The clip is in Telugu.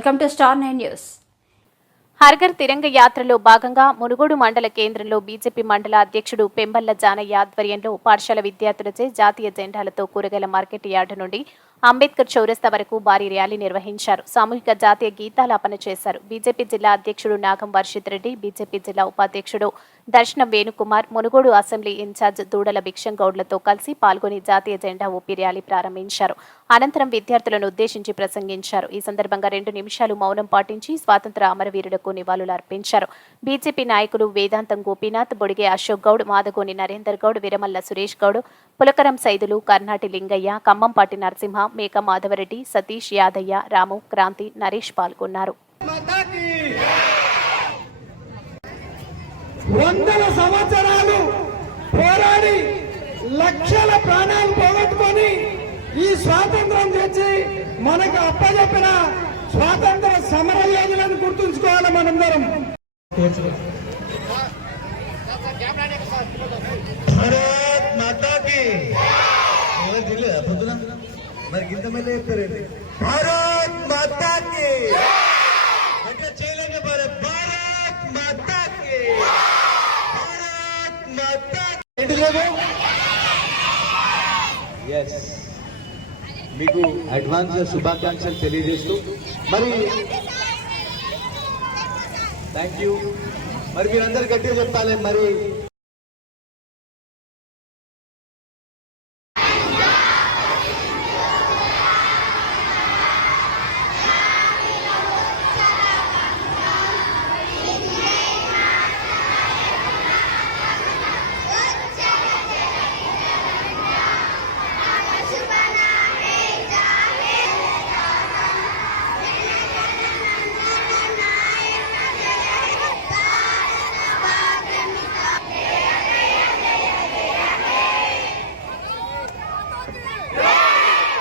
Welcome to star 9 news. హర్ఘర్ తిరంగ యాత్రలో భాగంగా మునుగోడు మండల కేంద్రంలో బీజేపీ మండల అధ్యక్షుడు పెంబల్ల జానయ్య ఆధ్వర్యంలో పాఠశాల విద్యార్థులచే జాతీయ జెండాలతో కూరగాయల మార్కెట్ యార్డు నుండి అంబేద్కర్ చౌరస్తా వరకు భారీ ర్యాలీ నిర్వహించారు. సామూహిక జాతీయ గీతాలాపన చేశారు. బీజేపీ జిల్లా అధ్యక్షుడు నాగం వర్షిత్ రెడ్డి, బీజేపీ జిల్లా ఉపాధ్యక్షుడు దర్శనం వేణుకుమార్, మునుగోడు అసెంబ్లీ ఇన్ఛార్జ్ దూడల భిక్షం గౌడ్లతో కలిసి పాల్గొని జాతీయ జెండా ఊపి ర్యాలీ ప్రారంభించారు. అనంతరం విద్యార్థులను ఉద్దేశించి ప్రసంగించారు. ఈ సందర్భంగా 2 నిమిషాలు మౌనం పాటించి స్వాతంత్ర అమరవీరులకు నివాళులు అర్పించారు. బీజేపీ నాయకులు వేదాంతం గోపీనాథ్, బొడిగే అశోక్ గౌడ్, మాదగోని నరేందర్ గౌడ్, విరమల్ల సురేష్ గౌడ్, పులకరం సైదులు, కర్నాటి లింగయ్య, ఖమ్మంపాటి నరసింహ, మేక మాధవరెడ్డి, సతీష్ యాదయ్య, రాము, క్రాంతి, నరేష్ పాల్గొన్నారు. వందల సంవత్సరాలు పోరాడి లక్షల ప్రాణాలు పోగొట్టుకొని ఈ స్వాతంత్రం తెచ్చి మనకు అప్పచెప్పిన స్వాతంత్ర సమర యోధులను గుర్తుంచుకోవాలి మనందరం. భారత్ మాతాకి మరి ఇంత మంది చెప్తారండి భారత్ మాతాకి అంటే చేయలేని భారత్ మాతాకి భారత్ మాతాకి లేదు. ఎస్, మీకు అడ్వాన్స్ శుభాకాంక్షలు తెలియజేస్తూ మరి థ్యాంక్ యూ. మరి మీరందరూ గట్టిగా చెప్పాలి. మరి